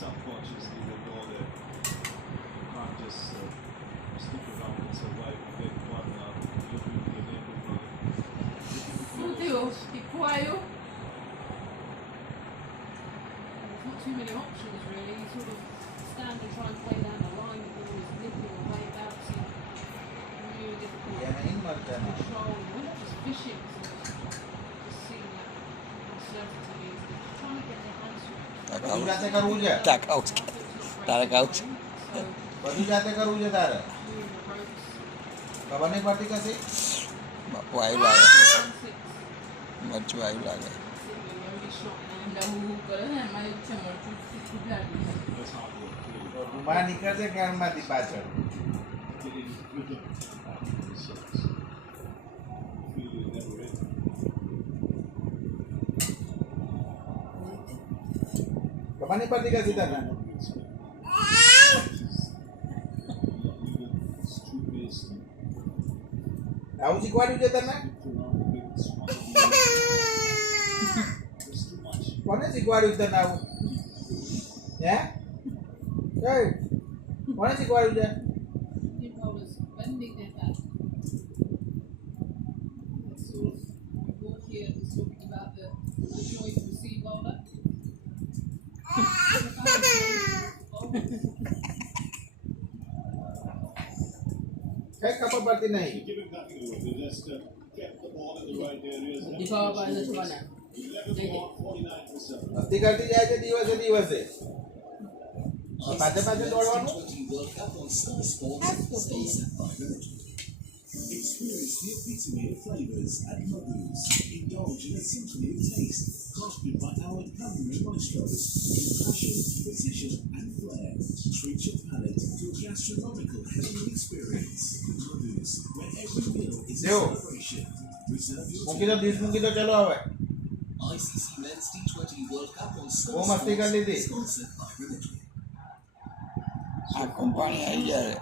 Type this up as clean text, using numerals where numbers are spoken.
subconsciously they know that you can't just stick around and survive. Get one little Meu Deus, que coelho! There's not too many options really. You sort of stand and try and play down the line, but you're always nipping away, bouncing. Really difficult ये नहीं मरता to ना control. We're not just fishing, so just seeing that uncertainty is trying to get their hands around. બધું જાતે કરવું છે તારે ખાવું છે? So બધું જાતે કરવું છે તારે doing the ropes. ખબર નહીં પડતી કશી બાપુ આવ્યું લાગે, 1-6. મરચું આવ્યું લાગે. Only shot now. That's hard work. Clearly. તો ધુમા નીકળશે ઘરમાંથી પાછળ Getting rid of results. Feel you never end. ખબર નહીં પડતી કશી તને It's too basic. આવું શીખવાડ્યું છે તને It's too much. કોને શીખવાડ્યું તને આવું હે એ કોને શીખવાડ્યું છે If I was bending their back, it's sort of, the book here is talking about the joint receive bowler. કઈ ખબર પડતી નહીં Giving nothing away. They just kept the ball in the right areas. And Dibawa ba sa semana? 11 for 49%. મસ્તી કરતી જાય છે દિવસે દિવસે પાછળ પાછળ દોડવાનું World Cup on Star Sports, sponsored by Military. Experience the epitome of flavours at Mabuse. Indulge in a symphony of taste, crafted by our culinary maestros with passion, precision and flair. Treat your palate to a gastronomical heavenly experience. Mabuse, where every meal is a Yo. celebration. Reserve your મૂકી દો dish મૂકી દો ચલો હવે ICC Men's T20 World Cup on Star બહુ મસ્તી કરી લીધી Sports, sponsored by Military. આંખમાં પાણી આવી જાય.